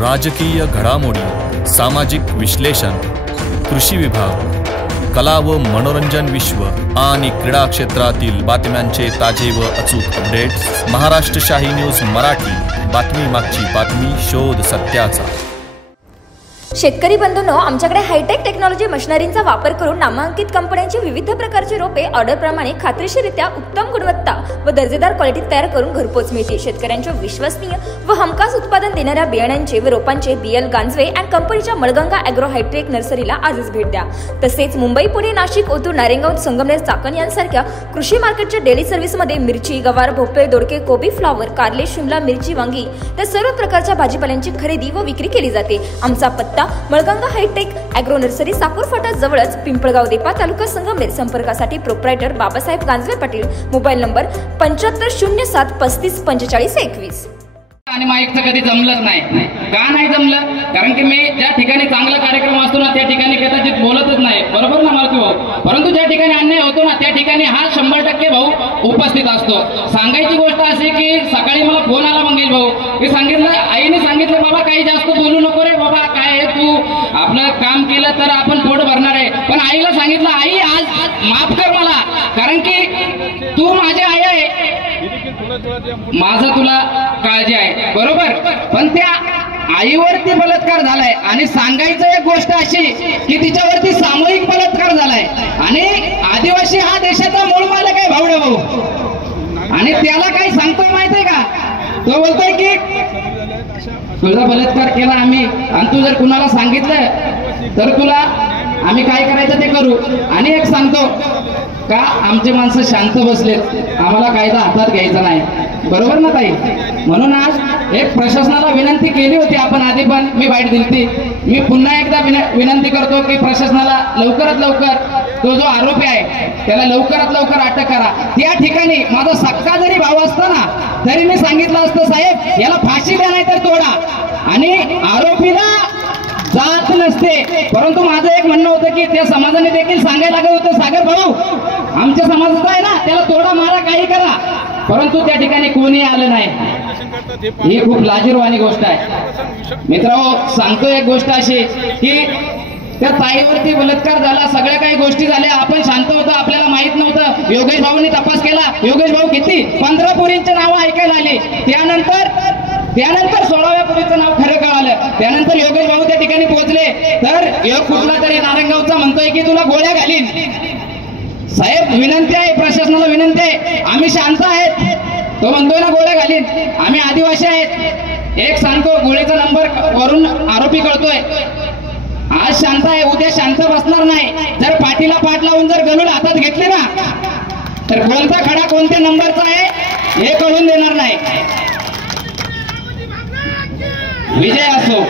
राजकीय घडामोडी, सामाजिक विश्लेषण, कृषी विभाग, कला व मनोरंजन विश्व आणि क्रीडा क्षेत्रातील बातम्यांचे ताजे व अचूक अपडेट्स। महाराष्ट्र शाही न्यूज मराठी, बातमी मागची बातमी, शोध सत्याचा। शेतकरी बंधूंनो, आमच्याकडे हायटेक टेक्नॉलॉजी मशिनरींचा वापर करून नामांकित कंपन्यांची विविध प्रकारची रोपे ऑर्डरप्रमाणे खात्रीशीररित्या उत्तम गुणवत्ता व दर्जेदार क्वालिटीत तयार करून घरपोच मिळते। शेतकऱ्यांच्या विश्वसनीय व हमखास उत्पादन देणाऱ्या बियाण्यांचे व रोपांचे BL गांजवे अँड कंपनीच्या मळगंगा ॲग्रो हायटेक नर्सरीला आजच भेट द्या। तसेच मुंबई, पुणे, नाशिक, ओतूर, नारायणगाव, संगमनेर, चाकण यांसारख्या कृषी मार्केटच्या डेली सर्व्हिसमध्ये मिरची, गवार, भोपळे, दोडके, कोबी, फ्लॉवर, कारले, शिमला मिरची, वांगी त्या सर्व प्रकारच्या भाजीपाल्यांची खरेदी व विक्री केली जाते। आमचा पत्ता Malganga hi-tech agro nursery, Sakur फाटा जवळच, पिंपळगाव देपा, तालुका संगमनेर। संपर्कासाठी proprietor Babasaheb Ganjave Patil, mobile number 7507 35 45 21। आणि माईकचं कधी जमलंच नाही। का नाही जमलं? कारण की मी ज्या ठिकाणी चांगला कार्यक्रम असतो ना त्या ठिकाणी कदाचित बोलतच नाही, बरोबर ना मालकी भाऊ? परंतु ज्या ठिकाणी अन्याय होतो ना त्या ठिकाणी हा 100% भाऊ उपस्थित असतो। सांगायची गोष्ट अशी की सकाळी मला फोन आला मंगेश भाऊ, की सांगितलं, आईने सांगितलं, बाबा काही जास्त बोलू नको रे बाबा, काय आहे तू आपलं काम केलं तर आपण पोट भरणार आहे। पण आईला सांगितलं, आई आज माफ कर मला, कारण की तू माझी आई आहे, माझं तुला काळजी आहे, बरोबर? पण त्या आईवरती बलात्कार झालाय आणि सांगायचं एक गोष्ट अशी की तिच्यावरती सामूहिक बलात्कार झालाय आणि आदिवासी हा देशाचा मूळ मालक आहे भावडे भाऊ, आणि त्याला काही सांगतो माहितीये का? तो बोलतोय की तुझा बलात्कार केला आम्ही आणि तू जर कुणाला सांगितलं तर तुला आम्ही काय करायचं ते करू। आणि एक सांगतो का, आमचे माणसं शांत बसलेत, आम्हाला कायदा हातात घ्यायचा नाही, बरोबर ना ताई? म्हणून आज एक प्रशासनाला विनंती केली होती आपण आधी, पण मी बाईट दिली। मी पुन्हा एकदा विनंती करतो की प्रशासनाला लवकरात लवकर तो जो आरोपी आहे त्याला लवकरात लवकर अटक करा। त्या ठिकाणी माझा सक्का जरी भाऊ असता ना तरी मी सांगितलं असतं, साहेब याला फाशी द्या नाही तर तोडा, आणि आरोपीला जात नसते। परंतु माझं एक म्हणणं होतं की त्या समाजाने देखील सांगायला लागत होतं, सागर भाऊ आमच्या समाजाचा आहे ना त्याला तोडा मारा काही करा, परंतु त्या ठिकाणी कोणी आलं नाही। ही खूप लाजिरवाणी गोष्ट आहे मित्रांनो। सांगतो एक गोष्ट अशी की त्या ताईवरती बलात्कार झाला, सगळ्या काही गोष्टी झाल्या, आपण शांत होतो, आपल्याला माहित नव्हतं। योगेश भाऊंनी तपास केला, योगेश भाऊ किती 15 पोरींची नावं ऐकायला आली, त्यानंतर 16व्या पोरीचं नाव खरं कळालं, त्यानंतर योगेश भाऊ त्या ठिकाणी पोहोचले तर योग कुठला तरी नारायणगावचा म्हणतोय की तुला गोळ्या घालीन। साहेब विनंती आहे, प्रशासनाला विनंती आहे, आम्ही शांत आहेत, तो म्हणतोय ना गोळ्या घालीन, आम्ही आदिवासी आहेत। एक सांगतो, गोळीचा नंबर वरून आरोपी कळतोय, आज शांत आहे, उद्या शांत बसणार नाही। जर पाठीला पाठ लावून जर गरुड हातात घेतले ना तर कोणता खडा कोणत्या नंबरचा आहे हे कळून देणार नाही। विजय असो।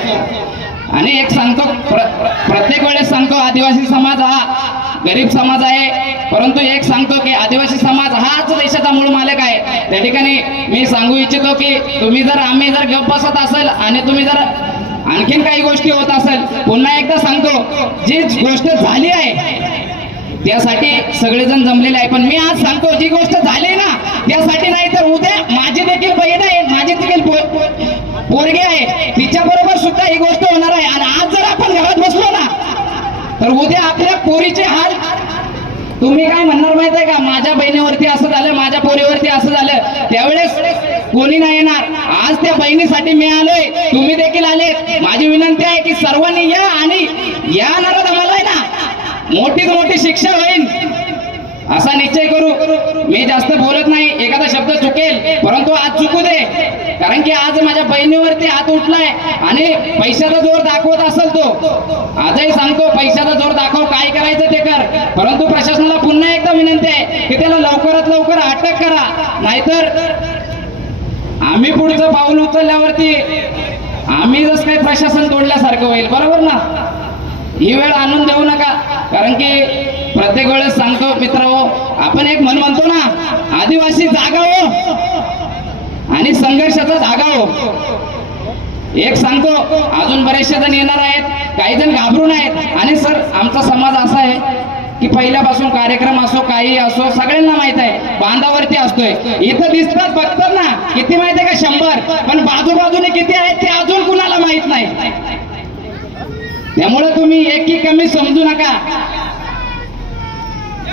आणि एक सांगतो, प्रत्येक वेळेस सांगतो, आदिवासी समाज हा गरीब समाज आहे, परंतु एक सांगतो की आदिवासी समाज हाच देशाचा मूळ मालक आहे। त्या ठिकाणी मी सांगू इच्छितो की आम्ही जर गप्प बसत असेल आणि तुम्ही जर आणखीन काही गोष्टी होत असेल, पुन्हा एकदा सांगतो, जी गोष्ट झाली आहे त्यासाठी सगळेजण जमलेले आहे, पण मी आज सांगतो जी गोष्ट झाली ना त्यासाठी नाही तर उद्या माझी देखील बहीण आहे, माझी देखील पोरगी आहे, तिच्या बरोबर सुद्धा ही गोष्ट होणार आहे। आणि आज जर आपण घरात बसलो ना तर उद्या आपल्या पोरीचे हाल तुम्ही काय म्हणणार माहित आहे का? माझ्या बहिणीवरती असं झालं, माझ्या पोरीवरती असं झालं, त्यावेळेस कोणी नाही येणार। आज त्या बहिणीसाठी मी आलोय, तुम्ही देखील आले। माझी विनंती आहे की सर्वांनी या आणि या नराधमाला आहे ना मोठीत मोठी शिक्षा होईल असा निश्चय करू। मी जास्त बोलत नाही, एखादा शब्द चुकेल परंतु आज चुकू दे, कारण की आज माझ्या बहिणीवरती हात उठलाय आणि पैशाचा जोर दाखवत असेल तो, आजही सांगतो पैशाचा जोर दाखव, काय करायचं ते कर, परंतु प्रशासनाला पुन्हा एकदा विनंती आहे की त्याला लवकरात लवकर अटक करा, नाहीतर आम्ही पुढचं पाऊल उचलल्यावरती आम्ही जसं काही प्रशासन तोडल्यासारखं होईल, बरोबर ना? ही वेळ आणून देऊ नका, कारण की प्रत्येक वेळेस सांगतो मित्रांनो, आपण एक म्हणतो ना, आदिवासी जागा हो आणि संघर्षाचा जागा हो। एक सांगतो, अजून बरेचसे जण येणार आहेत, काही जण घाबरून आहेत, आणि सर आमचा समाज असा आहे की पहिल्यापासून कार्यक्रम असो काही असो सगळ्यांना माहित आहे बांधावरती असतोय. इथं दिसतात बघतात ना किती माहिती आहे का 100, पण बाजूबाजूने किती आहेत ते अजून कुणाला माहित नाही. त्यामुळे तुम्ही एकी कमी समजू नका.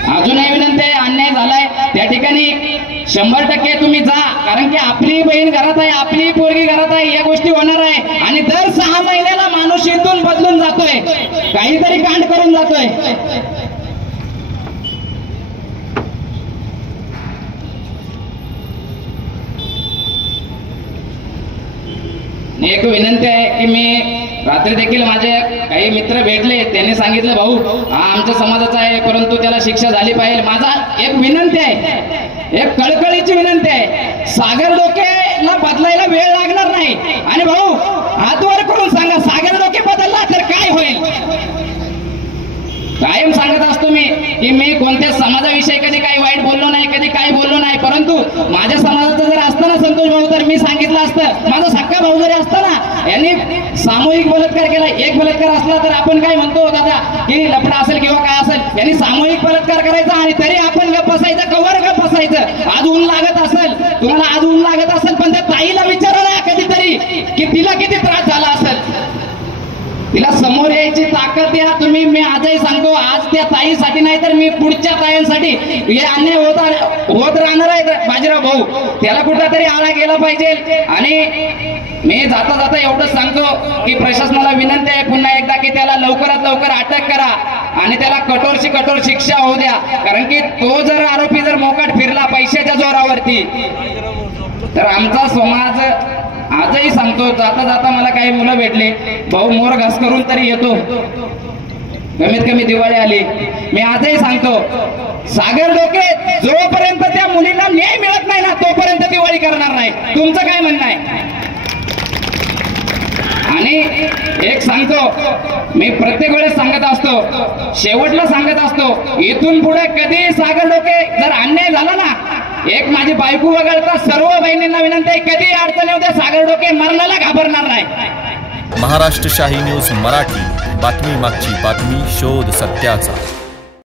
अजूनही विनंती आहे, अन्याय झालाय त्या ठिकाणी 100% तुम्ही जा, कारण की आपली बहीण घरात आहे, आपली पोरगी घरात आहे, या गोष्टी होणार आहे. आणि दर 6 महिन्याला माणूस इथून बदलून जातोय, काहीतरी कांड करून जातोय. एक विनंती आहे की मी रात्री देखील माझे काही मित्र भेटले, त्यांनी सांगितलं भाऊ हा आमच्या समाजाचा आहे परंतु त्याला शिक्षा झाली पाहिजे. माझा एक विनंती आहे, एक कळकळीची विनंती आहे, सागर डोकेला बदलायला वेळ लागणार नाही. आणि भाऊ हातवर करून सांगा, सागर डोके बदलला तर काय होईल. कायम सांगत असतो मी की मी कोणत्या समाजाविषयी कधी काही वाईट बोललो नाही, कधी काही बोललो नाही, परंतु माझ्या समाजाचं जर असतं ना संतोष भाऊ तर मी सांगितलं असतं. माझा सक्का भाऊ जरी असता ना, यांनी सामूहिक बलात्कार केला, एक बलात्कार असला तर आपण काय म्हणतो दादा की लफडा असेल किंवा काय असेल, यांनी सामूहिक बलात्कार करायचा आणि तरी आपण गप्प बसायचं, कवर गप्प बसायचं. आज ऊन लागत असेल, तुम्हाला आज ऊन लागत असेल, पण त्या ताईला विचारा ना कधीतरी की तिला किती त्रास झाला असेल. तिला समोर यायची ताकद द्या तुम्ही. मी आजही सांगतो, आज त्या ताईसाठी नाही तर मी पुढच्या ताईंसाठी हे अन्याय होत राहणार आहे. बाजीराव भाऊ त्याला कुठला तरी आळा गेला पाहिजे. आणि मी जाता जाता एवढंच सांगतो की प्रशासनाला विनंती आहे पुन्हा एकदा की त्याला लवकरात लवकर अटक करा आणि त्याला कठोरची कठोर शिक्षा होऊ द्या. कारण की तो जर आरोपी जर मोकाट फिरला पैशाच्या जोरावरती तर आमचा समाज, आजही सांगतो, जाता जाता मला काही मुलं भेटले, भाऊ मोर घास करून तरी येतो, कमीत कमी दिवाळी आली. मी आजही सांगतो, सागर डोके जोपर्यंत त्या मुलीला न्याय मिळत नाही ना तोपर्यंत दिवाळी करणार नाही. तुमचं काय म्हणणं आहे. आणि एक सांगतो, मी प्रत्येक वेळेस सांगत असतो, शेवटला सांगत असतो, इथून पुढे कधी सागर डोके जर अन्याय झाला ना, एक माझी बायको वगळता सर्व बहिणींना विनंती आहे, कधी अडचण येऊ द्या, सागर डोके मरणाला घाबरणार नाही. महाराष्ट्र शाही न्यूज मराठी, बातमी मागची बातमी, शोध सत्याचा.